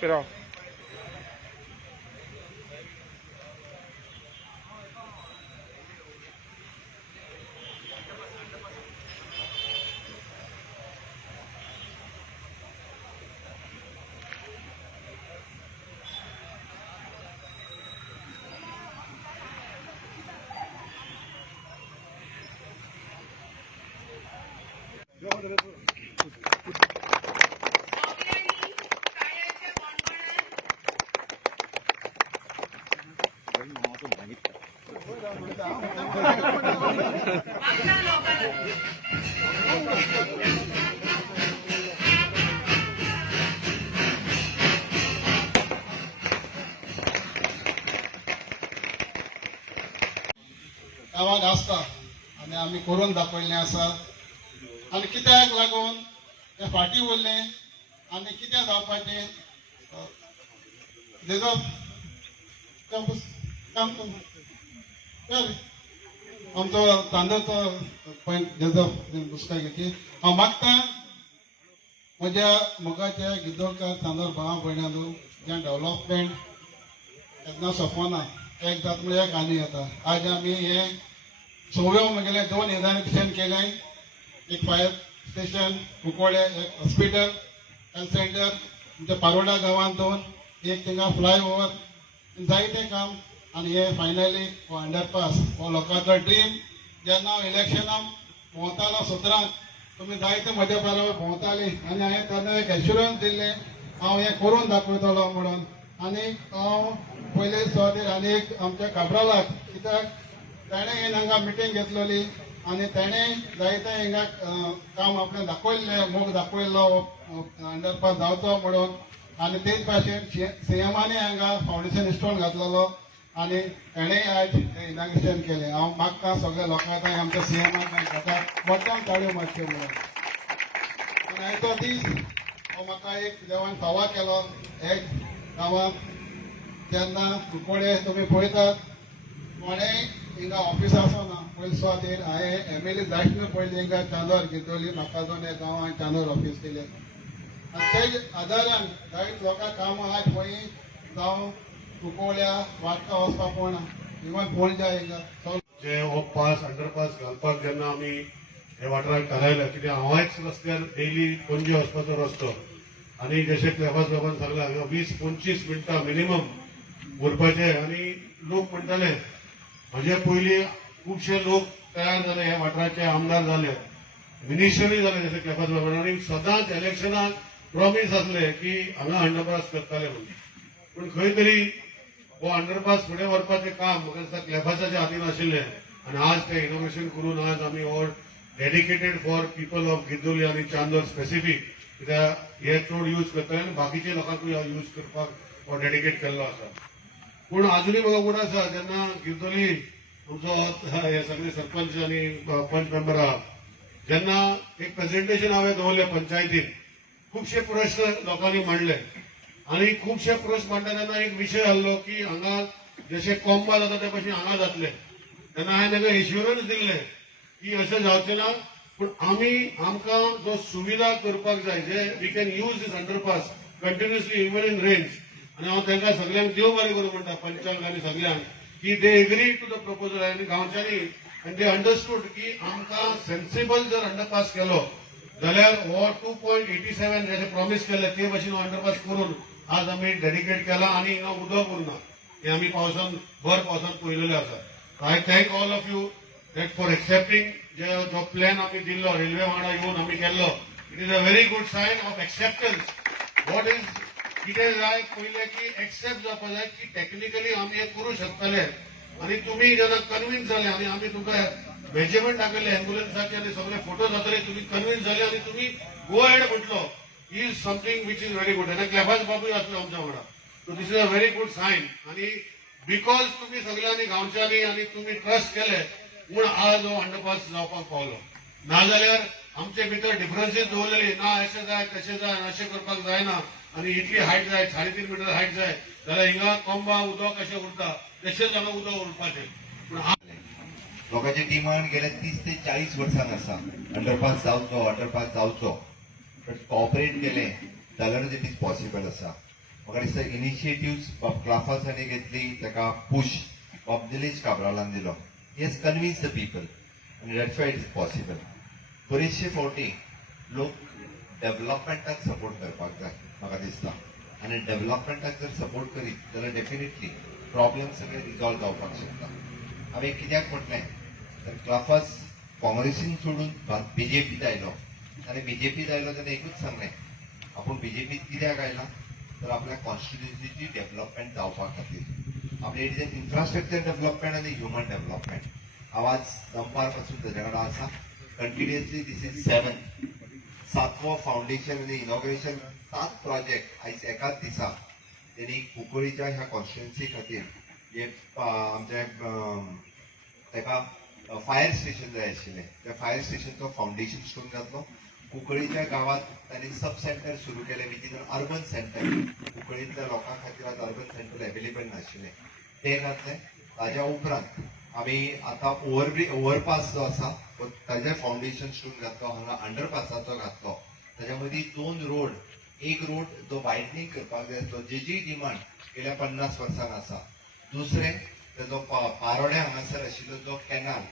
Pero गावात असता आणि आम्ही करून दाखवले आसा आणि कित्याक लागून ते फाटी उरले आणि कित्याक जावपाचे तेजो आमचो तांदळचो पॉयंट तेजो दुसऱ्या घेतली हांव मागता म्हज्या मुखाच्या गिदोळकार तांदूळ भावा भयणांदू जे डेव्हलपमेंट केन्ना सोंपना एक जात म्हणजे एक आनी येता आज आमी हे सगळ्यो म्हगेले 2 इनॉग्रेशन केले एक फायर स्टेशन कुंकोळे एक हॉस्पिटल हेल्थ सेंटर आमच्या पारोडा गांवांत 2 एक थिंगा फ्लायओव्हर जायतें काम आनी हे फायनली हो अंडरपास हो लोकांचो ड्रीम जेन्ना हांव इलेक्शनाक भोंवतालो 17 तुमी जायते म्हज्या बरोबर भोंवताली आनी हांवें तेन्ना एक एश्युरन्स दिल्लें हांव हें करून दाखयतलो म्हणून आनी हांव पयले सुवातेर आनी एक आमच्या काब्रालाक कित्याक ताणें येवन हांगा मिटींग घेतलेली आनी ताणें जायते हिंगा काम आपणें दाखयल्लें मोग दाखयल्लो अंडरपास जावचो म्हणून आनी तेच भाशेन सीएमानी हांगा फावंडेशन इन्स्टॉल घातलेलो आनी ताणेंय आयज इनॉग्रेशन केलें हांव मागता सगळ्या लोकांक आमच्या सीएमाक घाता मोठ्यान ताळयो मारच्यो म्हणून आनी आयचो दीस हो म्हाका एक देवान फावो केलो एक गांवांत जेन्ना कुंकोळे तुमी पळयतात कोणेय हिंगा ऑफिस आसना पयले सुवातेर हांवें एमएलए जायत पयलीं हिंगा चांदोर घेतली म्हाका दोन एक गांवां हांवें चांदोर ऑफिस केलें आनी तेज आदारान जायत लोकांक कामां आज खंयी जावं कुंकोळ्या वाटका वचपाक पडना इवन पणजा हिंगा जे हो पास अंडरपास घालपाक जेन्ना आमी हे वाठाराक थारायले कित्याक हांवेंच रस्त्यार डेली पणजे वचपाचो रस्तो आनी जशें क्लेबास बाबान सांगलां हांगा 20-25 मिनटां मिनिमम उरपाचे आनी लोक म्हणटाले म्हजे पयलीं खुबशे लोक तयार जाले ह्या वाठाराचे आमदार जाले मिनिस्टरूय जाले जशें क्लेबास बाबान आनी सदांच इलेक्शनाक प्रॉमीस आसले की हांगा अंडरपास करताले म्हणून पूण खंय तरी हो अंडरपास फुडें व्हरपाचें काम म्हाका दिसता क्लेबासाच्या हातीन आशिल्लें आनी आज तें इनोव्हेशन करून आज आमी हो डेडिकेटेड फॉर पीपल ऑफ गिदोली आनी चांदोर स्पेसिफीक कित्याक हे चड यूज करतले आनी बाकीच्या लोकांकूय यूज करपाक हो डेडिकेट केल्लो आसा पूण आजुनूय म्हाका उड आसा जेन्ना गिरदोली आमचो हे सगळे सरपंच आनी पंच मेंबर आहा जेन्ना एक प्रेझेंटेशन हांवें दवरलें पंचायतीन खुबशे प्रश्न लोकांनी मांडले आनी खुबशे प्रश्न मांडटा तेन्ना एक विशय आहलो की हांगा जशे कोंबा जाता ते भशेन हांगा जातले तेन्ना हांवें ताका एश्युरन्स दिल्ले की अशें जावचें ना पूण आमी आमकां जो सुविधा करपाक जाय जे we can use this underpass continuously even in rains आनी हांव तांकां सगळ्यांक देव बरें करूं म्हणटा पंचांक आनी सगळ्यांक की they agree to the proposal आनी गांवच्यांनी आनी दे अंडरस्टूड की आमकां सेन्सिबल जर अंडरपास केलो जाल्यार हो 2.87 जशें प्रॉमीस केले ते भशेन अंडरपास करून आज आमी डेडिकेट केला आनी हिंगा उदक उरना हे आमी पावसान भर पावसान पळयलेलें आसा I thank all of you that for accepting जो प्लॅन आमी दिल्लो रेल्वे वांगडा येवन आमी केल्लो it is a very good sign of acceptance what is कितें जाय पयलें की एक्सेप्ट जावपा जाय की टेक्निकली आमी हे करूं शकतले आनी तुमी जेन्ना कन्विन्स जाले आनी आमी तुमकां मेजरमेंट दाखयले एम्ब्युलन्साचे आनी सगळे फोटो जातले तुमी कन्विन्स जाले आनी तुमी गो हेड म्हटलो is something which is very good आनी क्लेबास बाबूय आसलो आमच्या वांगडा so this is a very good sign आनी बिकॉज तुमी सगळ्यांनी गांवच्यांनी आनी तुमी ट्रस्ट केले म्हूण आज हो अंडरपास जावपाक पावलो नाजाल्यार आमचे भितर डिफरन्सीस दवरलेली ना अशें जाय तशें जाय अशें करपाक जायना आनी इतली हायट जाय 3.5 मिटर हायट जाय जाल्यार हिंगा कोंबा उदक कशें उरता तशेंच हांगा उदक उरपाचें पूण लोकांचे डिमांड गेल्या 30 ते 40 वर्सांक आसा अंडरपास जावचो अंडरपास जावचो बट कॉपरेट केलें जाल्यारूच इट इज पॉसिबल आसा म्हाका दिसता इनिशिएटिव्ह क्लाफासांनी घेतली ताका पुश बॉब निलेश काब्रालान दिलो. He has convince the people आनी that's why it is possible. बरेचशे फावटी लोक डेव्हलपमेंटाक सपोर्ट करपाक जाय म्हाका दिसता, आनी डेव्हलपमेंटाक जर सपोर्ट करीत जाल्यार डेफिनेटली प्रॉब्लेम सगळे रिजॉल्व जावपाक शकता. हांवें कित्याक म्हटलें तर क्लाफास काँग्रेसीन सोडून बीजेपीत आयलो आनी बीजेपीत आयलो तेन्ना एकूच सांगलें आपूण बीजेपीत कित्याक आयला तर आपल्या कॉन्स्टिट्युन्सीची डेव्हलपमेंट जावपा खातीर. आपल्या इट इन्फ्रास्ट्रक्चर डेव्हलपमेंट आनी ह्युमन डेव्हलपमेंट. आवाज दनपार पासून तेजे कडेन आसा. कंटिन्युअसली दीस इज 7वो फावंडेशन आनी इनॉग्रेशन 7 प्रोजेक्ट आयज एकाच दिसा तेणी कुंकळीच्या ह्या कॉन्स्टिट्युन्सी खातीर जे आमच्या ताका फायर स्टेशन जाय आशिल्लें त्या फायर स्टेशनचो फावंडेशन स्टोन घातलो. कुंकळीच्या गावात तांणी सब सेंटर सुरू केले विथीन एन अर्बन सेंटर. कुंकळींतल्या लोकां खातीर आज अर्बन सेंटर अवेलेबल नाशिल्ले ते घातले. ताज्या उपरांत आमी आतां ओव्हरपास जो आसा ताजे फावंडेशन स्टोन घातलो. हांगा अंडरपासाचो घातलो. ताज्या मदीं 2 रोड, एक रोड जो वायडनींग करपाक जाय आसलो जेजी डिमांड गेल्या 50 वर्सांक आसा. दुसरें तेजो पारोड्या हांगासर आशिल्लो जो कॅनाल